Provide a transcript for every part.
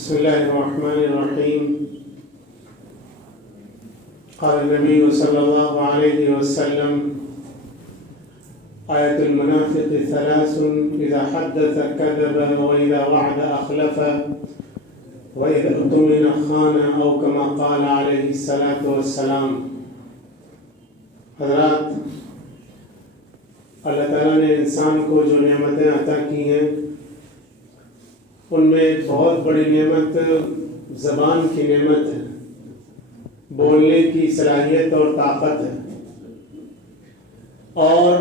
بسم الله الرحمن الرحيم. قال النبي صلى الله عليه وسلم: آية المنافق ثلاث: إذا حدث كذب وإذا وعد أخلف وإذا اؤتمن خان، أو كما قال عليه الصلاة والسلام. حضرات، اللہ تعالیٰ نے انسان کو جو نعمتیں عطا کی ہیں ان میں ایک بہت بڑی نعمت زبان کی نعمت ہے، بولنے کی صلاحیت اور طاقت ہے. اور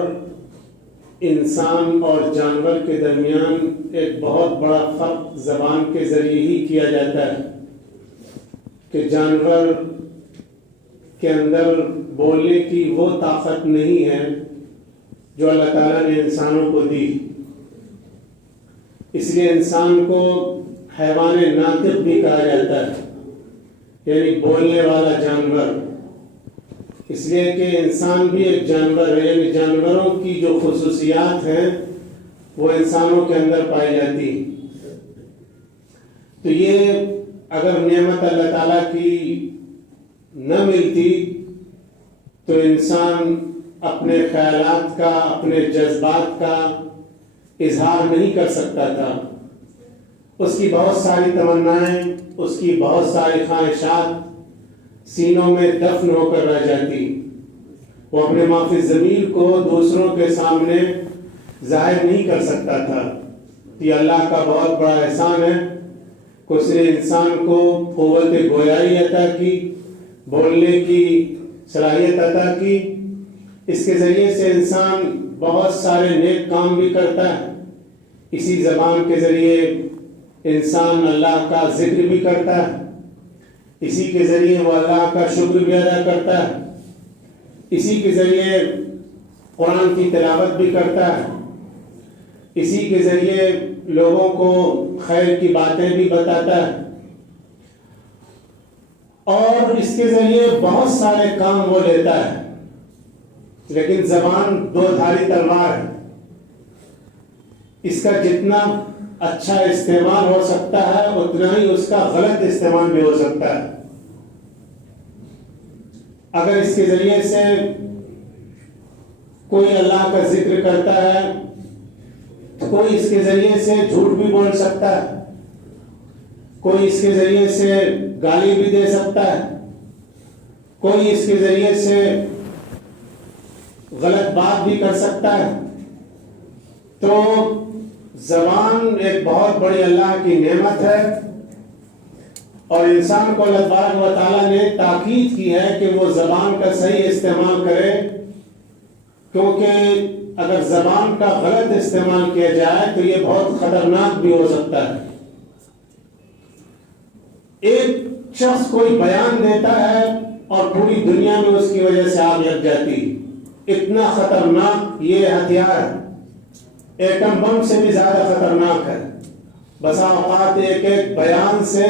انسان اور جانور کے درمیان ایک بہت بڑا فرق زبان کے ذریعے ہی کیا جاتا ہے کہ جانور کے اندر بولنے کی وہ طاقت نہیں ہے جو اللہ تعالیٰ نے انسانوں کو دی. اس لیے انسان کو حیوان ناطق بھی کہا جاتا ہے، یعنی بولنے والا جانور. اس لیے کہ انسان بھی ایک جانور ہے، یعنی جانوروں کی جو خصوصیات ہیں وہ انسانوں کے اندر پائی جاتی. تو یہ اگر نعمت اللہ تعالیٰ کی نہ ملتی تو انسان اپنے خیالات کا، اپنے جذبات کا اظہار نہیں کر سکتا تھا. اس کی بہت ساری تمنائیں، اس کی بہت ساری خواہشات سینوں میں دفن ہو کر رہ جاتی. وہ اپنے مافی ضمیر کو دوسروں کے سامنے ظاہر نہیں کر سکتا تھا. یہ اللہ کا بہت بڑا احسان ہے کہ اس نے انسان کو قوت گویائی عطا کی، بولنے کی صلاحیت عطا کی. اس کے ذریعے سے انسان بہت سارے نیک کام بھی کرتا ہے. اسی زبان کے ذریعے انسان اللہ کا ذکر بھی کرتا ہے، اسی کے ذریعے وہ اللہ کا شکر بھی ادا کرتا ہے، اسی کے ذریعے قرآن کی تلاوت بھی کرتا ہے، اسی کے ذریعے لوگوں کو خیر کی باتیں بھی بتاتا ہے. اور اس کے ذریعے بہت سارے کام وہ لیتا ہے. لیکن زبان دو دھاری تلوار ہے. اس کا جتنا اچھا استعمال ہو سکتا ہے اتنا ہی اس کا غلط استعمال بھی ہو سکتا ہے. اگر اس کے ذریعے سے کوئی اللہ کا ذکر کرتا ہے تو کوئی اس کے ذریعے سے جھوٹ بھی بول سکتا ہے، کوئی اس کے ذریعے سے گالی بھی دے سکتا ہے، کوئی اس کے ذریعے سے غلط بات بھی کر سکتا ہے. تو زبان ایک بہت بڑی اللہ کی نعمت ہے، اور انسان کو اللہ تبارک و تعالیٰ نے تاکید کی ہے کہ وہ زبان کا صحیح استعمال کرے، کیونکہ اگر زبان کا غلط استعمال کیا جائے تو یہ بہت خطرناک بھی ہو سکتا ہے. ایک شخص کوئی بیان دیتا ہے اور پوری دنیا میں اس کی وجہ سے آگ لگ جاتی. اتنا خطرناک یہ ہتھیار ہے، ایٹم بم سے بھی زیادہ خطرناک ہے. بسا اوقات ایک ایک بیان سے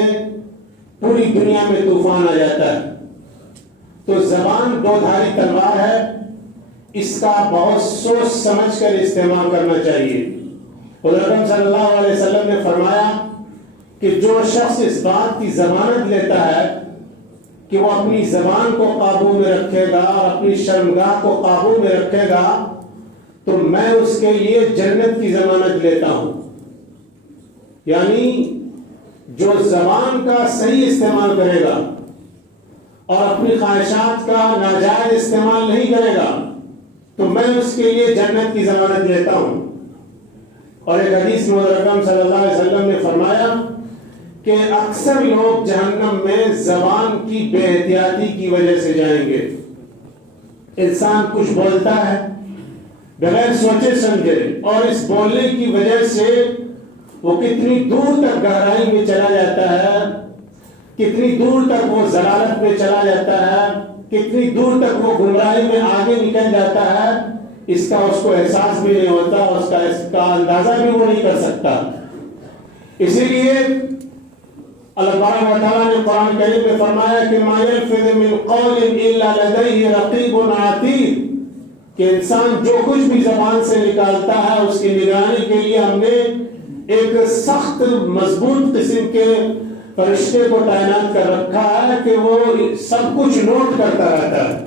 پوری دنیا میں طوفان آ جاتا ہے. تو زبان دو دھاری تلوار ہے، اس کا بہت سوچ سمجھ کر استعمال کرنا چاہیے. حضرت اکرم صلی اللہ علیہ وسلم نے فرمایا کہ جو شخص اس بات کی ضمانت لیتا ہے کہ وہ اپنی زبان کو قابو میں رکھے گا اور اپنی شرمگاہ کو قابو میں رکھے گا تو میں اس کے لیے جنت کی ضمانت لیتا ہوں. یعنی جو زبان کا صحیح استعمال کرے گا اور اپنی خواہشات کا ناجائز استعمال نہیں کرے گا تو میں اس کے لیے جنت کی ضمانت لیتا ہوں. اور ایک حدیث میں حضرت اکرم صلی اللہ علیہ وسلم نے فرمایا کہ اکثر لوگ جہنم میں زبان کی بے احتیاطی کی وجہ سے جائیں گے. انسان کچھ بولتا ہے بغیر سوچے سمجھے، اور اس بولنے کی وجہ سے وہ کتنی دور تک گہرائی میں چلا جاتا ہے، کتنی دور تک وہ ضلالت میں چلا جاتا ہے، کتنی دور تک وہ گمراہی میں آگے نکل جاتا ہے. اس کا اس کو احساس بھی نہیں ہوتا، اس کا اندازہ بھی وہ نہیں کر سکتا. اسی لیے اللہ تبارک و تعالیٰ نے قرآن کریم میں فرمایا کہ ما یلفظ من قول الا لدیہ رقیب عتید، کہ انسان جو کچھ بھی زبان سے نکالتا ہے اس کی نگرانی کے لیے ہم نے ایک سخت مضبوط قسم کے فرشتے کو تعینات کر رکھا ہے کہ وہ سب کچھ نوٹ کرتا رہتا ہے.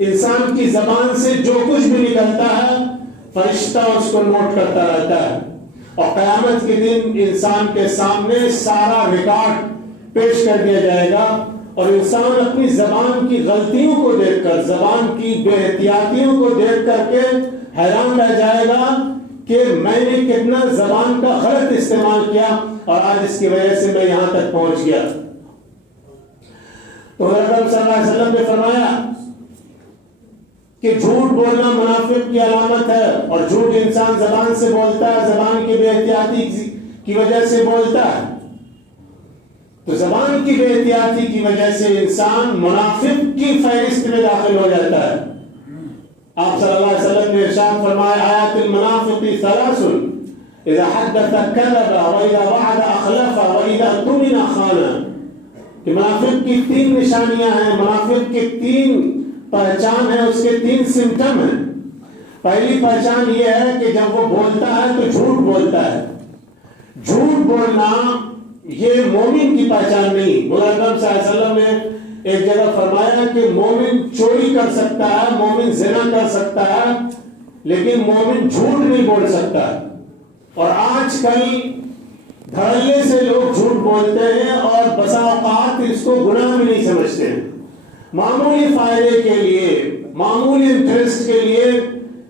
انسان کی زبان سے جو کچھ بھی نکلتا ہے فرشتہ اس کو نوٹ کرتا رہتا ہے. اور قیامت کے دن انسان کے سامنے سارا ریکارڈ پیش کر دیا جائے گا اور انسان اپنی زبان کی غلطیوں کو دیکھ کر, زبان کی بے احتیاطیوں کو دیکھ کر کے حیران رہ جائے گا کہ میں نے کتنا زبان کا غلط استعمال کیا اور آج اس کی وجہ سے میں یہاں تک پہنچ گیا. تو حضرت صلی اللہ علیہ وسلم نے فرمایا کہ جھوٹ بولنا منافق کی علامت ہے, اور جھوٹ انسان زبان سے بولتا ہے, زبان کی بے احتیاطی کی وجہ سے بولتا ہے. تو زبان کی بے احتیاطی کی وجہ سے انسان منافق کی فہرست میں داخل ہو جاتا ہے. آپ صلی اللہ علیہ وسلم نے ارشاد فرمایا آیات المنافق ثلاث اذا حدث كذب واذا وعد اخلف واذا اؤتمن خان. کہ منافق کی 3 نشانیاں ہیں, منافق کی 3 پہچان ہے, اس کے 3 سمٹم ہیں. پہلی پہچان یہ ہے کہ جب وہ بولتا ہے تو جھوٹ بولتا ہے. جھوٹ بولنا یہ مومن کی پہچان نہیں. مولا اکرم صلی اللہ علیہ وسلم نے ایک جگہ فرمایا کہ مومن چوری کر سکتا ہے, مومن زنا کر سکتا ہے, لیکن مومن جھوٹ نہیں بول سکتا. اور آج کل دھڑلے سے لوگ جھوٹ بولتے ہیں اور بسا اوقات اس کو گناہ بھی نہیں سمجھتے ہیں. معمولی فائدے کے لیے, معمولی انٹرسٹ کے لیے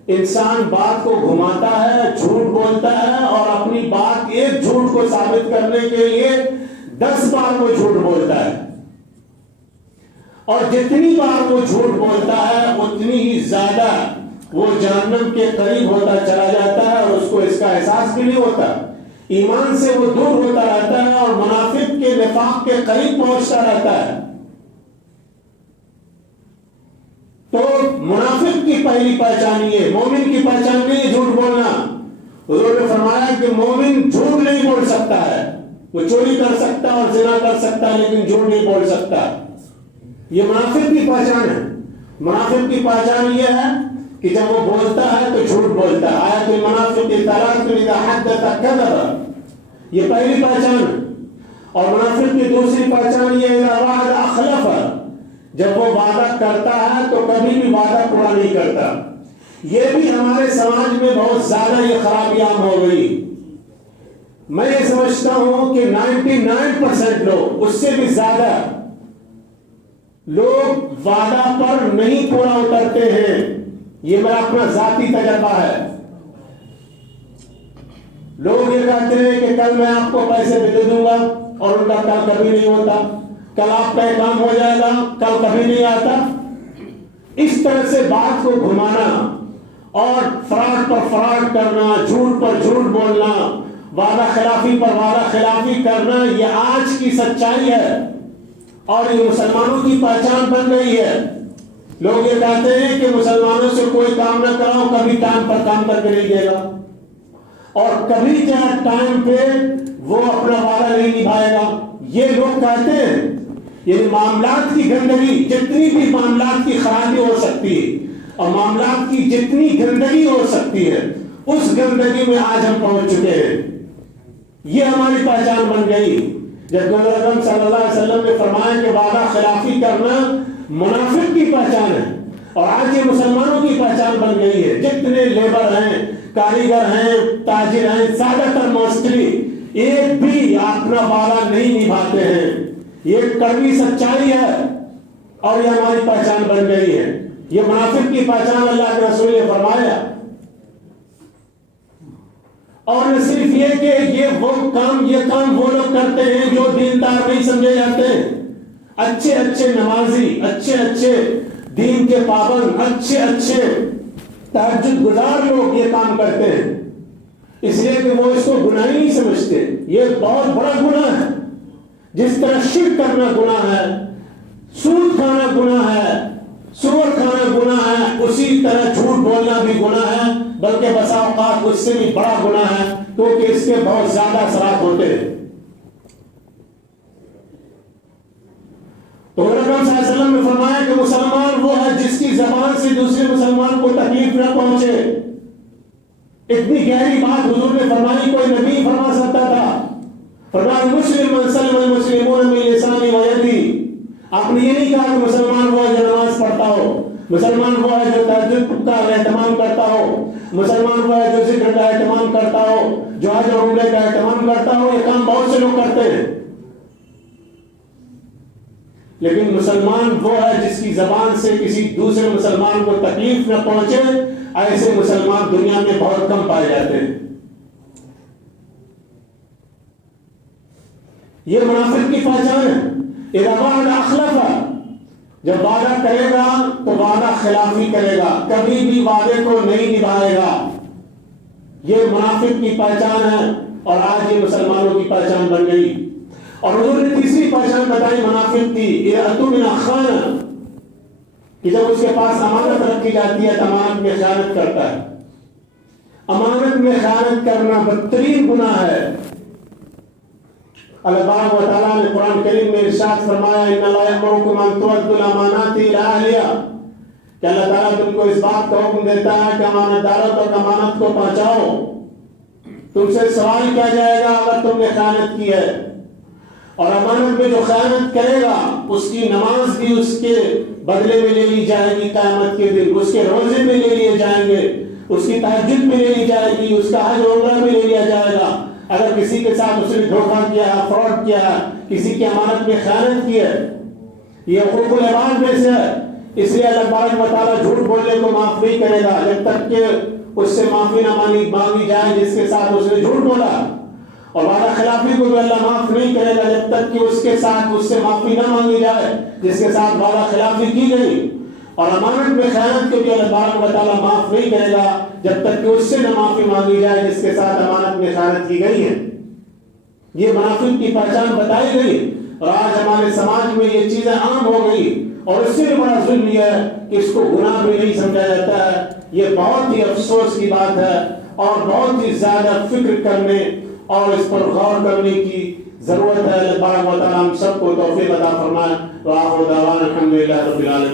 انسان بات کو گھماتا ہے, جھوٹ بولتا ہے اور اپنی بات ایک جھوٹ کو ثابت کرنے کے لیے 10 بار وہ جھوٹ بولتا ہے. اور جتنی بار وہ جھوٹ بولتا ہے اتنی ہی زیادہ وہ جہنم کے قریب ہوتا چلا جاتا ہے اور اس کو اس کا احساس بھی نہیں ہوتا. ایمان سے وہ دور ہوتا رہتا ہے اور منافق کے نفاق کے قریب پہنچتا رہتا ہے. تو منافق کی پہلی پہچان یہ, مومن کی پہچان نہیں ہے جھوٹ بولنا. حضور نے فرمایا کہ مومن جھوٹ نہیں بول سکتا ہے, وہ چوری کر سکتا ہے اور زنا کر سکتا ہے لیکن جھوٹ نہیں بول سکتا. یہ منافق کی پہچان ہے. منافق کی پہچان یہ ہے کہ جب وہ بولتا ہے تو جھوٹ بولتا ہے. آیت المنافق ثلاث اذا حدث كذب, یہ پہلی پہچان ہے. اور منافق کی دوسری پہچان یہ ہے اذا وعد اخلف, جب وہ وعدہ کرتا ہے تو کبھی بھی وعدہ پورا نہیں کرتا. یہ بھی ہمارے سماج میں بہت زیادہ یہ خرابی عام ہو گئی. میں یہ سمجھتا ہوں کہ 99% لوگ, اس سے بھی زیادہ لوگ وعدہ پر نہیں پورا اترتے ہیں. یہ میرا اپنا ذاتی تجربہ ہے. لوگ یہ کہتے ہیں کہ کل میں آپ کو پیسے دے دوں گا اور ان کا کل کبھی نہیں ہوتا. کل آپ کا کام ہو جائے گا, کل کبھی نہیں آتا. اس طرح سے بات کو گھمانا اور فراڈ پر فراڈ کرنا, جھوٹ پر جھوٹ بولنا, وعدہ خلافی پر وعدہ خلافی کرنا, یہ آج کی سچائی ہے اور یہ مسلمانوں کی پہچان بن گئی ہے. لوگ یہ کہتے ہیں کہ مسلمانوں سے کوئی کام نہ کراؤ, کبھی ٹائم پر کام کر کے نہیں دے گا, اور کبھی چاہے ٹائم پہ وہ اپنا وعدہ نہیں نبھائے گا. یہ لوگ کہتے ہیں. یعنی معاملات کی گندگی, جتنی بھی معاملات کی خرابی ہو سکتی ہے اور معاملات کی جتنی گندگی ہو سکتی ہے, اس گندگی میں آج ہم پہنچ چکے ہیں. یہ ہماری پہچان بن گئی. جب نبی اکرم صلی اللہ علیہ وسلم نے فرمایا کہ وعدہ خلافی کرنا منافق کی پہچان ہے, اور آج یہ مسلمانوں کی پہچان بن گئی ہے. جتنے لیبر ہیں, کاریگر ہیں, تاجر ہیں, زیادہ تر مستری ایک بھی اپنا وعدہ نہیں نبھاتے ہیں. یہ کڑوی سچائی ہے اور یہ ہماری پہچان بن گئی ہے. یہ منافق کی پہچان اللہ کے رسول نے فرمایا. اور نہ صرف یہ کہ یہ کام وہ لوگ کرتے ہیں جو دیندار نہیں سمجھے جاتے ہیں. اچھے نمازی, اچھے دین کے پابند, اچھے تہجد گزار لوگ یہ کام کرتے ہیں, اس لیے کہ وہ اس کو گناہ نہیں سمجھتے. یہ بہت بڑا گناہ ہے. جس طرح شرک کرنا گناہ ہے, سود کھانا گناہ ہے, سور کھانا گناہ ہے, اسی طرح جھوٹ بولنا بھی گناہ ہے, بلکہ بسا اوقات اس سے بھی بڑا گناہ ہے کیونکہ اس کے بہت زیادہ اثرات ہوتے ہیں. تو نبی صلی اللہ علیہ وسلم نے فرمایا کہ مسلمان وہ ہے جس کی زبان سے دوسرے مسلمان کو تکلیف نہ پہنچے. اتنی گہری بات حضور نے فرمائی کوئی نبی فرما سکتا تھا. فرمایا مسلم من سلم المسلمون من لسانی و یدی. آپ نے یہ نہیں کہا کہ مسلمان وہ ہے جو نماز پڑھتا ہو، مسلمان وہ ہے جو تہجد کا اہتمام کرتا ہو، مسلمان وہ ہے جو ذکر کا اہتمام کرتا ہو، جو حج اور عمرے کا اہتمام کرتا ہو. یہ کام بہت سے لوگ کرتے ہیں، لیکن مسلمان وہ ہے جس کی زبان سے کسی دوسرے مسلمان کو تکلیف نہ پہنچے. ایسے مسلمان دنیا میں بہت کم پائے جاتے ہیں. یہ منافق کی پہچان ہے. اذا وعد اخلف، جب وعدہ کرے گا تو وعدہ خلافی کرے گا، کبھی بھی وعدے کو نہیں نبھائے گا. یہ منافق کی پہچان ہے اور آج یہ مسلمانوں کی پہچان بن گئی. اور حضور نے تیسری پہچان بتائی منافق کی، اذا اؤتمن خان، کہ جب اس کے پاس امانت رکھی جاتی ہے تو امانت میں خیانت کرتا ہے. امانت میں خیانت کرنا بدترین گناہ ہے. اللہ و تعالیٰ نے قرآن کریم میں ارشاد فرمایا ان اللہ یأمرکم ان تؤدوا الامانات الی اہلہا، کہ اللہ تعالیٰ تم کو اس بات کا حکم دیتا ہے کہ امانت داروں تک امانت کو پہنچاؤ. تم سے سوال کیا جائے گا اگر تم نے خیانت کی ہے. اور امانت میں جو خیانت کرے گا اس کی نماز بھی اس کے بدلے میں لے لی جائے گی قیامت کے دن، اس کے روزے میں لے لیے جائیں گے، اس کی تہجد میں لے لی جائے گی، اس کا حج عمرہ میں لے لیا جائے گا. اگر کسی کے ساتھ اس نے دھوکہ کیا ہے، فراڈ کیا ہے، کسی کی امانت میں خیانت کی ہے، یہ حقوق العباد میں سے ہے. اس لیے اللہ تبارک و تعالیٰ جھوٹ بولنے کو معاف نہیں کرے گا جب تک کہ اس سے معافی نہ مانگی جائے جس کے ساتھ اس نے جھوٹ بولا. اور وعدہ خلافی کو بھی اللہ معاف نہیں کرے گا جب تک کہ اس کے ساتھ اس سے معافی نہ مانگی جائے جس کے ساتھ وعدہ خلافی کی گئی. اور امانت میں خیانت کو بھی اللہ تبارک و تعالیٰ معاف نہیں کرے گا جب تک کہ اس سے نہ معافی مانگی جائے جس کے ساتھ امانت میں خیانت کی گئی ہے. یہ منافق کی پہچان بتائی گئی اور آج ہمارے سماج میں یہ چیزیں عام ہو گئی. اور اس سے بھی بڑا ظلم یہ ہے کہ اس کو گناہ بھی نہیں سمجھا جاتا ہے. یہ بہت ہی افسوس کی بات ہے اور بہت ہی زیادہ فکر کرنے اور اس پر غور کرنے کی ضرورت ہے. اللہ تبارک و تعالیٰ ہم سب کو توفیق عطا فرمائے. وآخر دعوانا الحمدللہ رب العالمین.